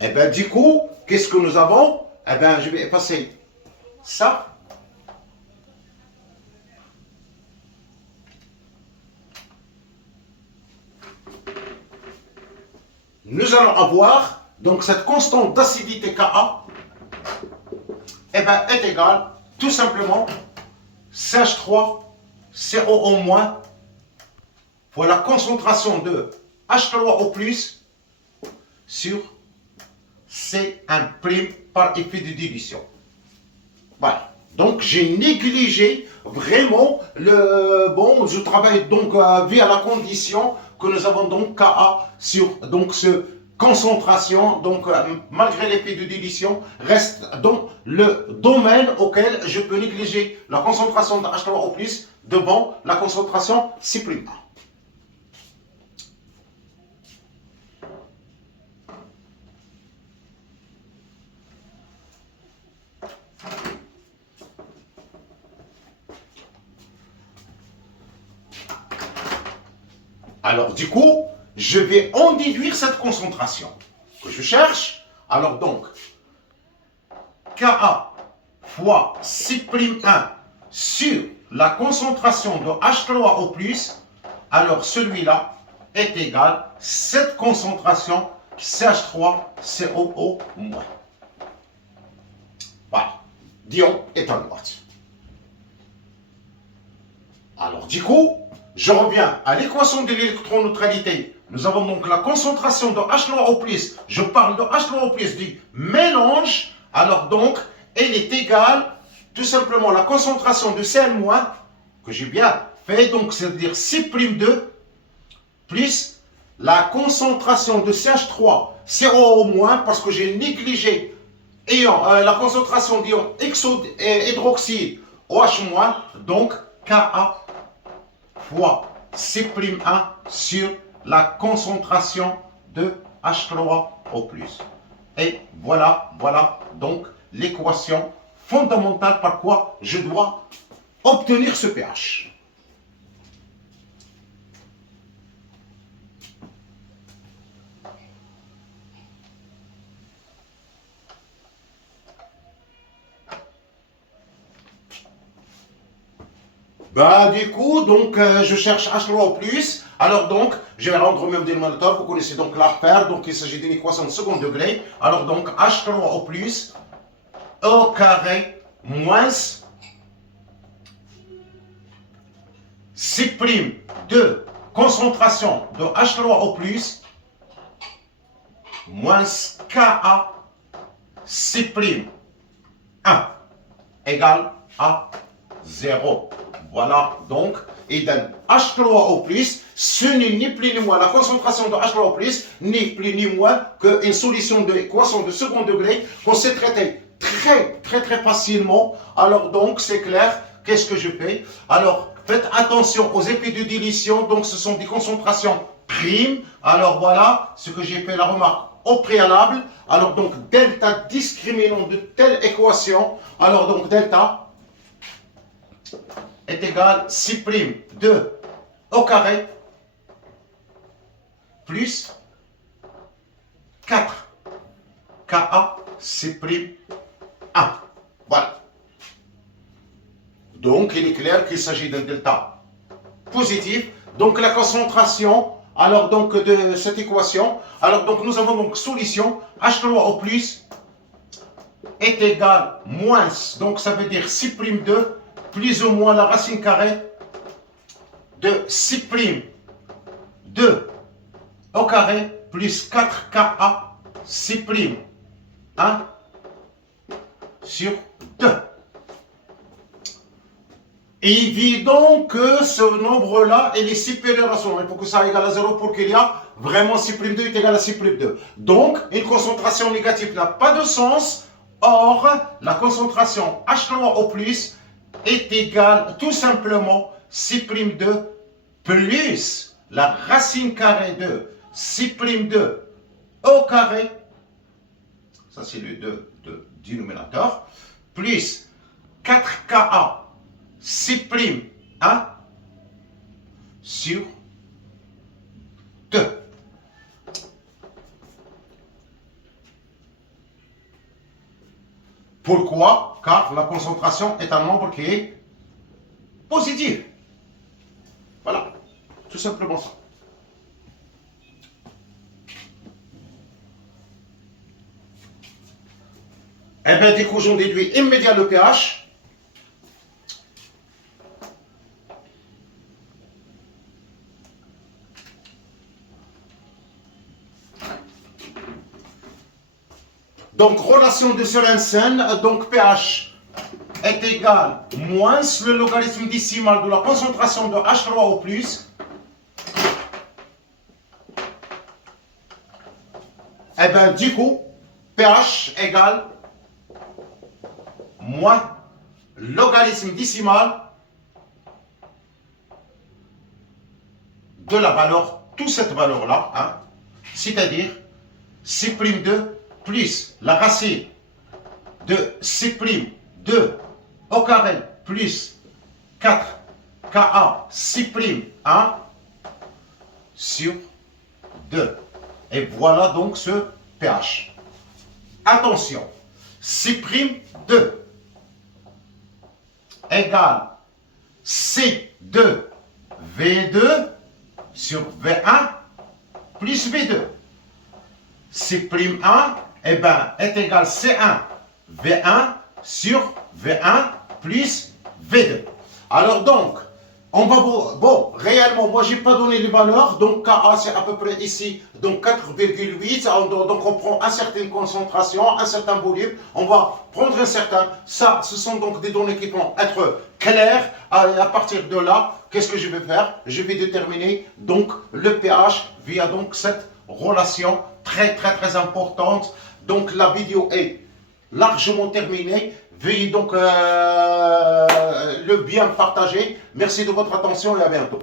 Et bien, du coup, qu'est-ce que nous avons? Eh bien, je vais effacer ça. Nous allons avoir, donc, cette constante d'acidité Ka, eh ben, est égale, tout simplement, CH3COO- pour la concentration de H3O+, sur C1' par effet de dilution. Voilà. Donc j'ai négligé vraiment le bon. Je travaille donc via la condition que nous avons donc Ka sur donc ce concentration. Donc malgré l'effet de dilution, reste donc le domaine auquel je peux négliger la concentration de H3O+ devant la concentration C'. Alors, du coup, je vais en déduire cette concentration que je cherche. Alors, donc, Ka fois C'1 sur la concentration de H3O+, alors celui-là est égal à cette concentration CH3COO-. Voilà. Dion est en droite. Alors, du coup, je reviens à l'équation de l'électroneutralité. Nous avons donc la concentration de H3O+. Je parle de H3O+, du mélange. Alors donc, elle est égale tout simplement la concentration de Cn-, que j'ai bien fait, donc c'est-à-dire C'2, plus la concentration de CH3COO-, parce que j'ai négligé la concentration d'ion hydroxyde OH-, donc Ka fois C'1 sur la concentration de H3O+. Et voilà donc l'équation fondamentale par quoi je dois obtenir ce pH. Bah, du coup, donc, je cherche H3O+. Alors, donc, je vais rendre même dénominateur. Vous connaissez donc l'affaire. Donc, il s'agit d'une équation de second degré. Alors, donc, H3O+, au carré, moins C' de concentration de H3O+, moins Ka C'1 égale à 0. Voilà donc, et dans H3O+, ce n'est ni plus ni moins la concentration de H3O+, ni plus ni moins qu'une solution de l'équation de second degré qu'on sait traiter très facilement. Alors donc, c'est clair, qu'est-ce que je fais? Alors, faites attention aux effets de dilution, donc ce sont des concentrations primes. Alors voilà ce que j'ai fait la remarque au préalable. Alors donc, delta discriminant de telle équation, alors donc delta est égal à C'2 au carré plus 4 Ka C'1. Voilà. Donc, il est clair qu'il s'agit d'un delta positif. Donc, la concentration, alors donc, de cette équation, alors donc, nous avons donc solution H3O+ est égal moins, donc ça veut dire C'2 plus ou moins la racine carrée de C'2 au carré plus 4Ka C'1 sur 2. Évident que ce nombre-là, il est supérieur à son. Il faut que ça égale à 0 pour qu'il y ait vraiment C'2 est égal à C'2. Donc, une concentration négative n'a pas de sens. Or, la concentration H3O+ est égale tout simplement C'2 plus la racine carrée de C'2 au carré, ça c'est le 2 de dénominateur, plus 4Ka C'1 sur 2. Pourquoi? Car la concentration est un nombre qui est positif. Voilà, tout simplement ça. Eh bien, du coup, j'en déduis immédiat le pH. Donc, relation de Sørensen, donc pH est égal moins le logarithme décimal de la concentration de H3O+. Eh bien, du coup, pH égale moins logarithme décimal de la valeur, toute cette valeur-là, hein, c'est-à-dire C'2 plus la racine de C'2 au carré plus 4Ka C'1 sur 2. Et voilà donc ce pH. Attention, C'2 égale C2V2 sur V1 plus V2. C'1 eh ben, est égal C1 V1 sur V1 plus V2. Alors donc, on va bon, réellement, moi j'ai pas donné les valeurs, donc Ka c'est à peu près ici, donc 4,8, donc on prend une certaine concentration, un certain volume, on va prendre un certain, ça ce sont donc des données qui vont être claires, à partir de là, qu'est-ce que je vais faire? Je vais déterminer donc le pH via donc cette relation très importante. Donc la vidéo est largement terminée. Veuillez donc le bien partager. Merci de votre attention et à bientôt.